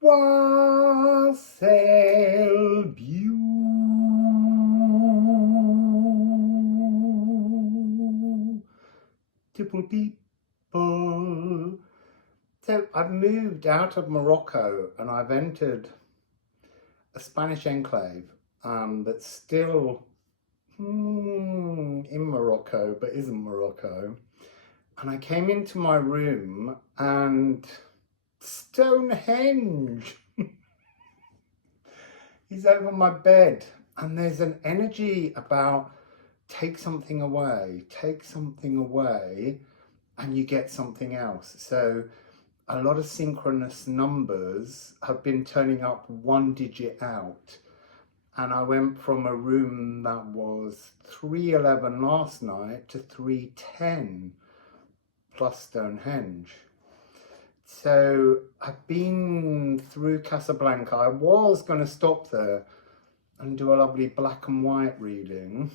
Wassail, beautiful people. So I've moved out of Morocco and I've entered a Spanish enclave that's still in Morocco but isn't Morocco. And I came into my room and Stonehenge is over my bed, and there's an energy about take something away, and you get something else. So a lot of synchronous numbers have been turning up 1 digit out. And I went from a room that was 311 last night to 310 plus Stonehenge. So I've been through Casablanca. I was going to stop there and do a lovely black and white reading,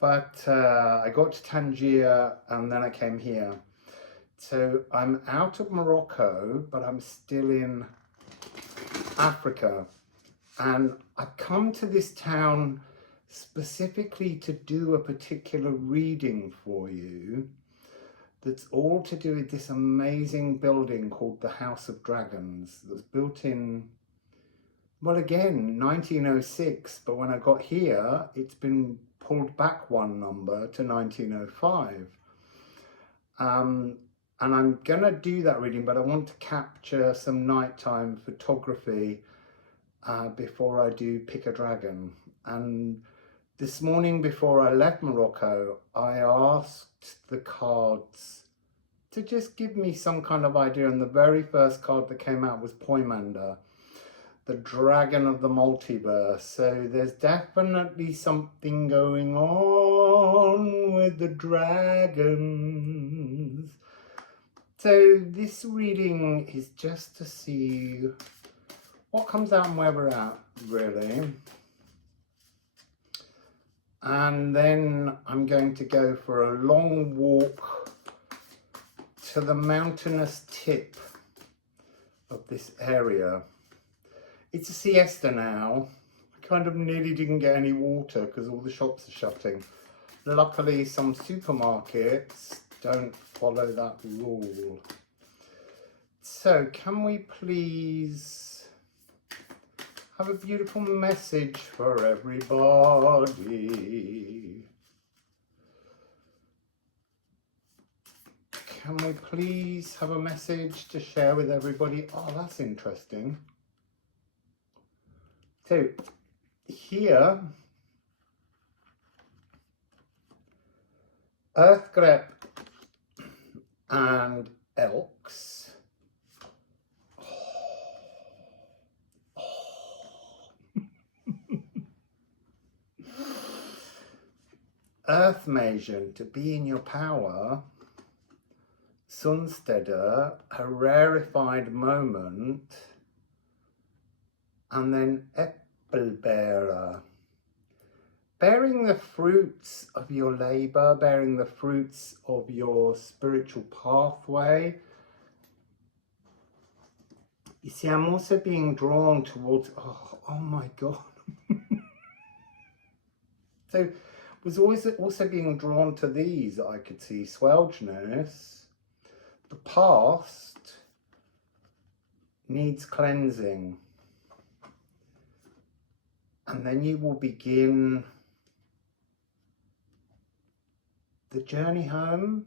but I got to Tangier and then I came here. So I'm out of Morocco, but I'm still in Africa. And I've come to this town specifically to do a particular reading for you that's all to do with this amazing building called the House of Dragons that was built in, well, again, 1906, but when I got here, it's been pulled back 1 number to 1905. And I'm going to do that reading, but I want to capture some nighttime photography before I do Pick a Dragon. And this morning before I left Morocco, I asked the cards to just give me some kind of idea, and the very first card that came out was Poimander, the dragon of the multiverse. So there's definitely something going on with the dragons. So this reading is just to see what comes out and where we're at, really. And then I'm going to go for a long walk to the mountainous tip of this area. It's a siesta now. I kind of nearly didn't get any water because all the shops are shutting. Luckily, some supermarkets don't follow that rule. So can we please have a beautiful message for everybody? Can we please have a message to share with everybody? Oh, that's interesting. So here, Earth Grep and Elks. Earth Masion, to be in your power. Sunsteader, a rarefied moment. And then Apple Bearer, bearing the fruits of your labor, bearing the fruits of your spiritual pathway. You see, I'm also being drawn towards, oh my God. So was always also being drawn to these. I could see Swelgeness. The past needs cleansing. And then you will begin the journey home,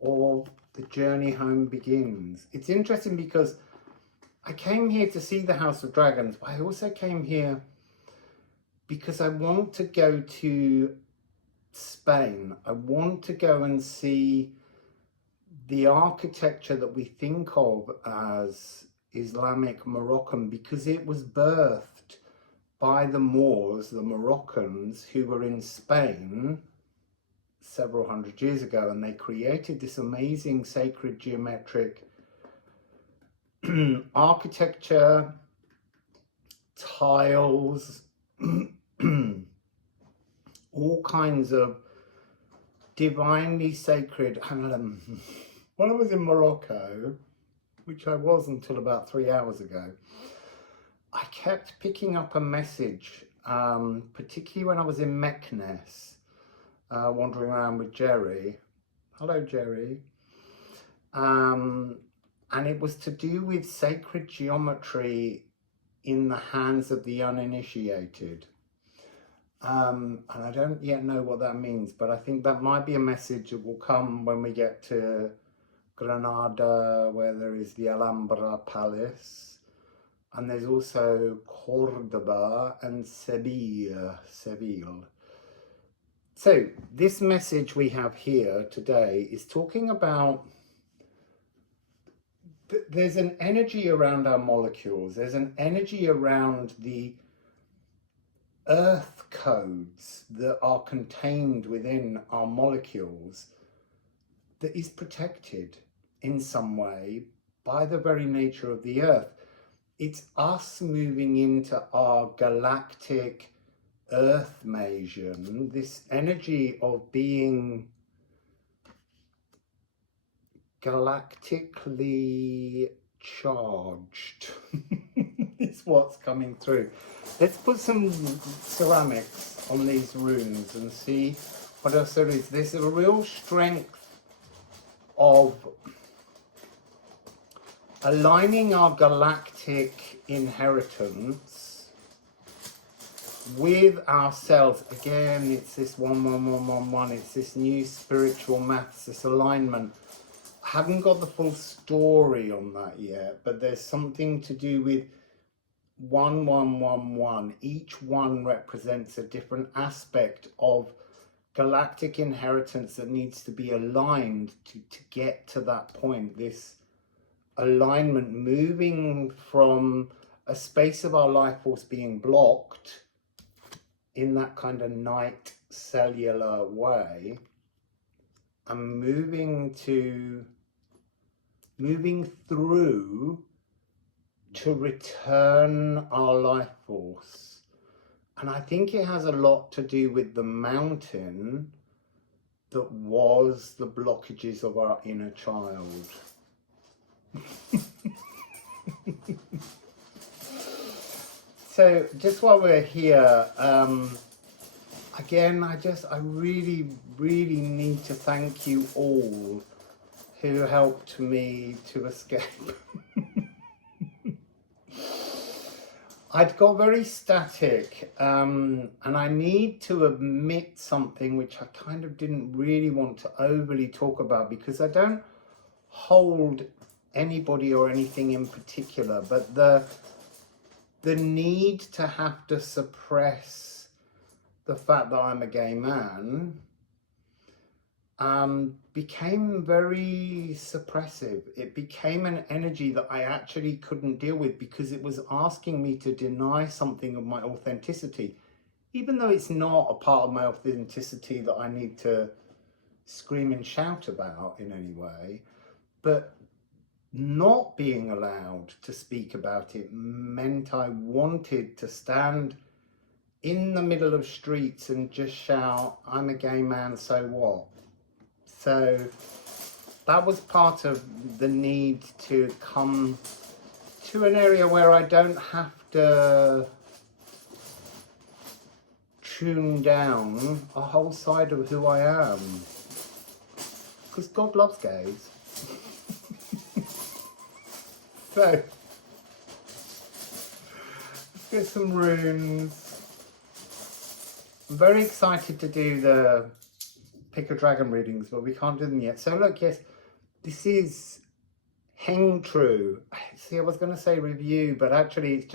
or the journey home begins. It's interesting because I came here to see the House of Dragons, but I also came here because I want to go to Spain. I want to go and see the architecture that we think of as Islamic Moroccan, because it was birthed by the Moors, the Moroccans, who were in Spain several hundred years ago, and they created this amazing sacred geometric architecture, tiles, all kinds of divinely sacred. When I was in Morocco, which I was until about 3 hours ago, I kept picking up a message, particularly when I was in Meknes, wandering around with Jerry. Hello, Jerry. And it was to do with sacred geometry in the hands of the uninitiated. And I don't yet know what that means, but I think that might be a message that will come when we get to Granada, where there is the Alhambra Palace, and there's also Cordoba and Seville. So this message we have here today is talking about there's an energy around our molecules, there's an energy around the earth codes that are contained within our molecules that is protected in some way by the very nature of the earth. It's us moving into our galactic earth Masion, this energy of being galactically charged is what's coming through. Let's put some ceramics on these runes and see what else there is. There's a real strength of aligning our galactic inheritance with ourselves. Again, it's this 11111, it's this new spiritual maths, this alignment. I haven't got the full story on that yet, but there's something to do with 1111. Each one represents a different aspect of galactic inheritance that needs to be aligned to get to that point. This alignment, moving from a space of our life force being blocked in that kind of night cellular way, and moving through to return our life force. And I think it has a lot to do with the mountain that was the blockages of our inner child. So just while we're here, again, I really need to thank you all who helped me to escape. I'd got very static, and I need to admit something which I kind of didn't really want to overly talk about, because I don't hold anybody or anything in particular, but the need to have to suppress the fact that I'm a gay man became very suppressive. It became an energy that I actually couldn't deal with, because it was asking me to deny something of my authenticity, even though it's not a part of my authenticity that I need to scream and shout about in any way. But not being allowed to speak about it meant I wanted to stand in the middle of streets and just shout, I'm a gay man, so what? So that was part of the need to come to an area where I don't have to tune down a whole side of who I am, because God loves gays. So let's get some runes. I'm very excited to do the Pick a Dragon readings, but we can't do them yet. So look, yes, this is Hang True. See, I was going to say review, but actually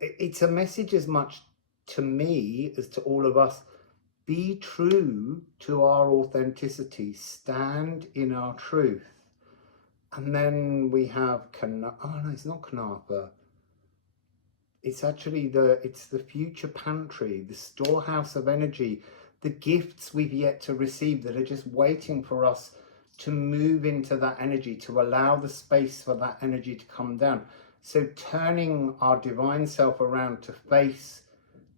it's a message as much to me as to all of us. Be true to our authenticity. Stand in our truth. And then we have, oh no, it's not Kanapa. It's actually it's the future pantry, the storehouse of energy, the gifts we've yet to receive that are just waiting for us to move into that energy, to allow the space for that energy to come down. So turning our divine self around to face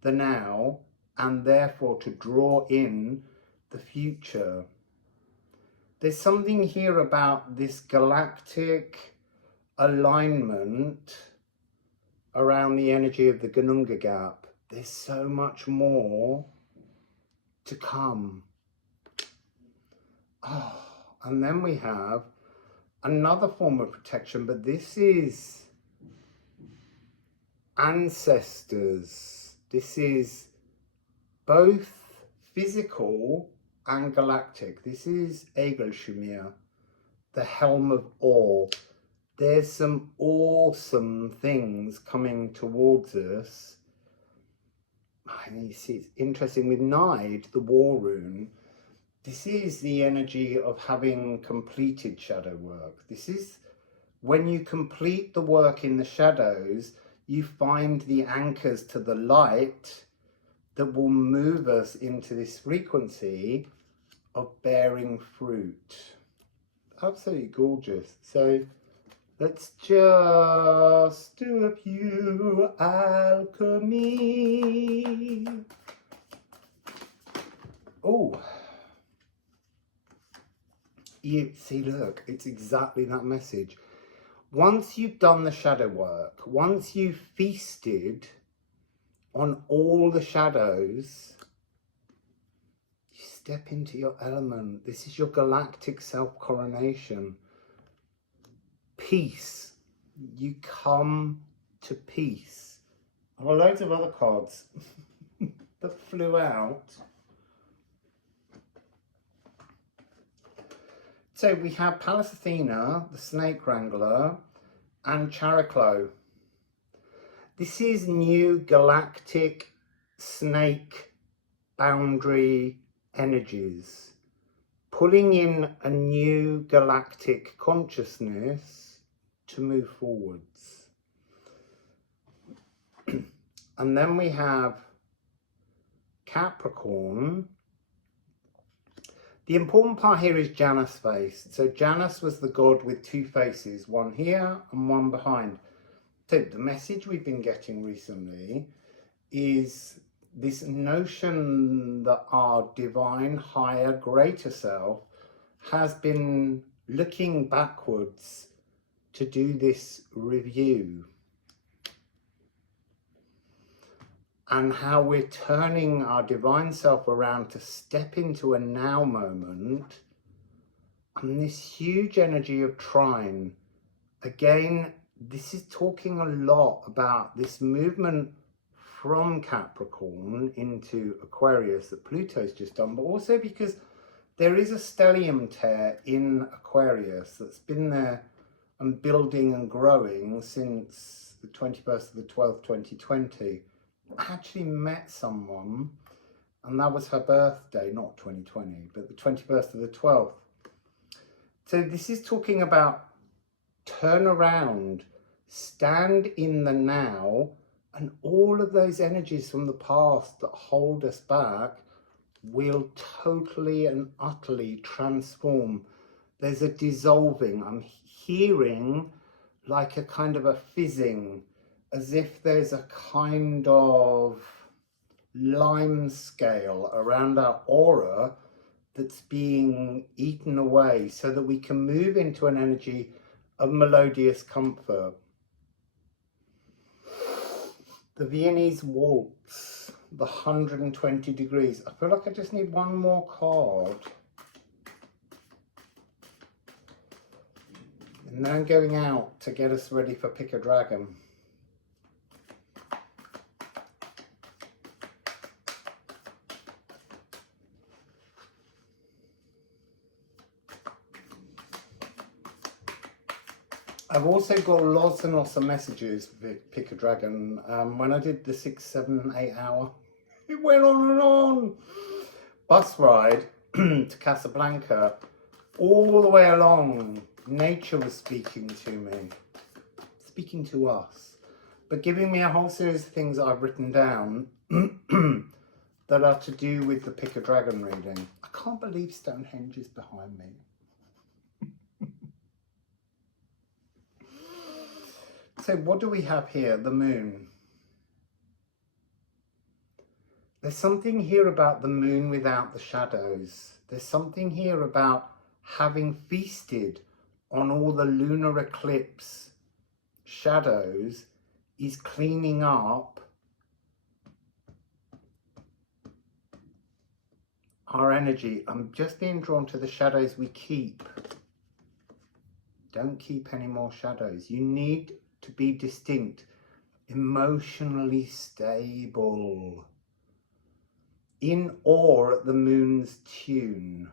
the now, and therefore to draw in the future. There's something here about this galactic alignment around the energy of the Gununga gap. There's so much more to come. Oh, and then we have another form of protection, but this is ancestors. This is both physical and galactic. This is Ædan, the Helm of Awe. There's some awesome things coming towards us. You see, it's interesting with Nide, the War Rune. This is the energy of having completed shadow work. This is when you complete the work in the shadows, you find the anchors to the light that will move us into this frequency of bearing fruit. Absolutely gorgeous. So let's just do a few alchemy. Oh, you see, look, it's exactly that message. Once you've done the shadow work, once you've feasted on all the shadows, you step into your element. This is your galactic self-coronation. Peace. You come to peace. There are loads of other cards that flew out. So we have Pallas Athena, the Snake Wrangler, and Chariklo. This is new galactic snake boundary energies, pulling in a new galactic consciousness to move forwards. And then we have Capricorn. The important part here is Janus face. So Janus was the god with two faces, one here and one behind. So the message we've been getting recently is this notion that our divine, higher, greater self has been looking backwards to do this review. And how we're turning our divine self around to step into a now moment. And this huge energy of trine. Again, this is talking a lot about this movement from Capricorn into Aquarius that Pluto's just done, but also because there is a stellium tear in Aquarius that's been there and building and growing since the 21st of the 12th, 2020. I actually met someone, and that was her birthday, not 2020, but the 21st of the 12th. So this is talking about turn around, stand in the now, and all of those energies from the past that hold us back will totally and utterly transform. There's a dissolving. I'm hearing like a kind of a fizzing, as if there's a kind of lime scale around our aura that's being eaten away so that we can move into an energy of melodious comfort. The Viennese Waltz, the 120 degrees. I feel like I just need one more card. And then I'm going out to get us ready for Pick a Dragon. I've also got lots and lots of messages with Pick a Dragon. When I did the 6, 7, 8 hour, it went on and on. Bus ride to Casablanca, all the way along, nature was speaking to me, speaking to us, but giving me a whole series of things that I've written down that are to do with the Pick a Dragon reading. I can't believe Stonehenge is behind me. So what do we have here? The moon. There's something here about the moon without the shadows. There's something here about having feasted on all the lunar eclipse shadows is cleaning up our energy. I'm just being drawn to the shadows we keep. Don't keep any more shadows. You need to be distinct, emotionally stable, in awe at the moon's tune,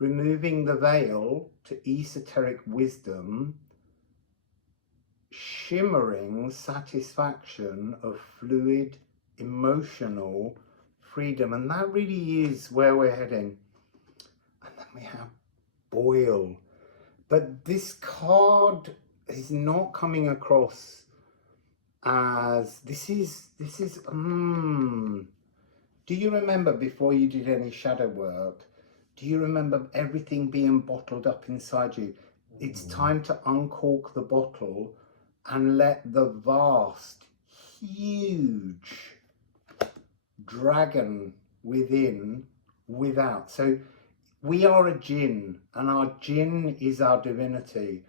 removing the veil to esoteric wisdom, shimmering satisfaction of fluid emotional freedom. And that really is where we're heading. And then we have boil. But this card is not coming across as this is do you remember before you did any shadow work, do you remember everything being bottled up inside you? It's time to uncork the bottle and let the vast, huge dragon within, without. So we are a jinn, and our jinn is our divinity,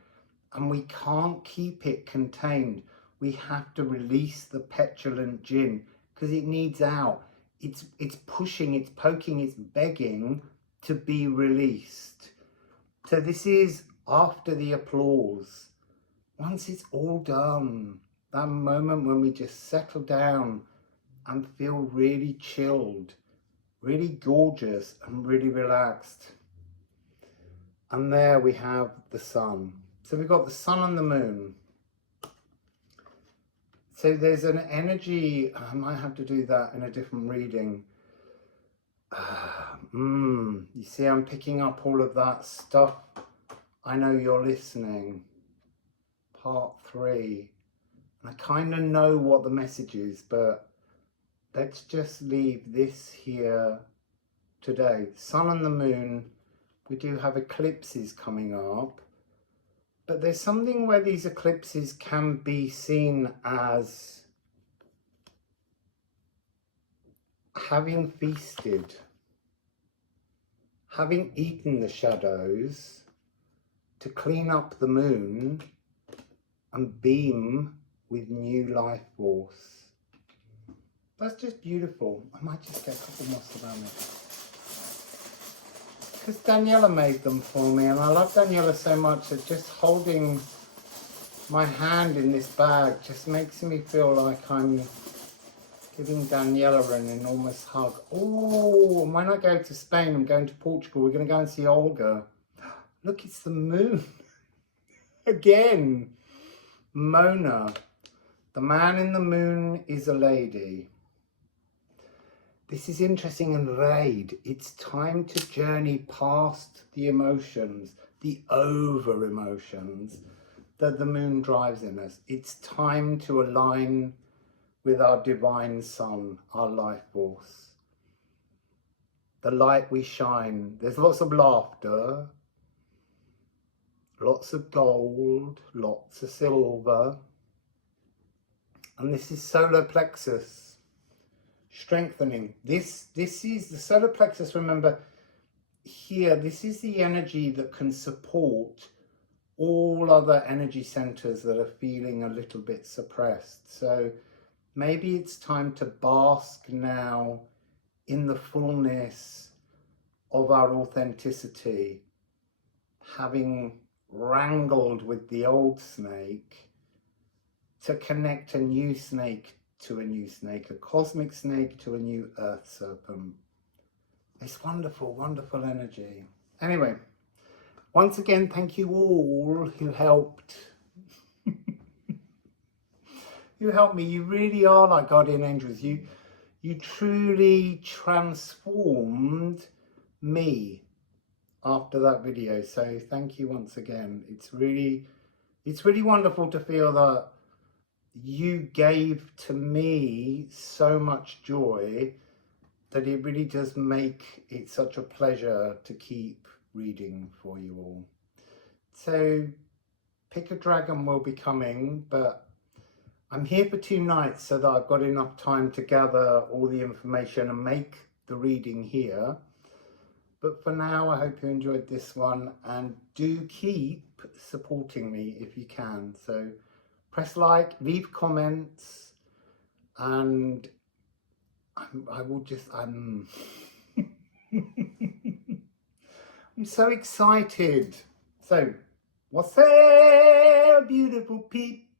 and we can't keep it contained. We have to release the petulant jinn because it needs out. It's pushing, it's poking, it's begging to be released. So this is after the applause. Once it's all done, that moment when we just settle down and feel really chilled, really gorgeous and really relaxed. And there we have the sun. So we've got the sun and the moon. So there's an energy, I might have to do that in a different reading. You see, I'm picking up all of that stuff. I know you're listening. Part 3. And I kind of know what the message is, but let's just leave this here today. Sun and the moon, we do have eclipses coming up. But there's something where these eclipses can be seen as having feasted, having eaten the shadows to clean up the moon and beam with new life force. That's just beautiful. I might just get a couple more ceramics. Because Daniela made them for me, and I love Daniela so much that just holding my hand in this bag just makes me feel like I'm giving Daniela an enormous hug. Oh, when I go to Spain, I'm going to Portugal, we're going to go and see Olga. Look, it's the moon. Again. Mona. The man in the moon is a lady. This is interesting. And Raid, it's time to journey past the emotions, the over emotions that the moon drives in us. It's time to align with our divine sun, our life force. The light we shine. There's lots of laughter, lots of gold, lots of silver. And this is solar plexus. Strengthening. This is the solar plexus. Remember here, this is the energy that can support all other energy centers that are feeling a little bit suppressed. So maybe it's time to bask now in the fullness of our authenticity, having wrangled with the old snake to connect a new snake to a new snake, a cosmic snake to a new earth serpent. It's wonderful, wonderful energy. Anyway, once again, thank you all who helped. You helped me. You really are like guardian angels. You truly transformed me after that video. So thank you once again. It's really wonderful to feel that you gave to me so much joy that it really does make it such a pleasure to keep reading for you all. So Pick a Dragon will be coming, but I'm here for 2 nights so that I've got enough time to gather all the information and make the reading here. But for now, I hope you enjoyed this one, and do keep supporting me if you can. So press like, leave comments, and I will just, I'm so excited. So, wassail, beautiful people.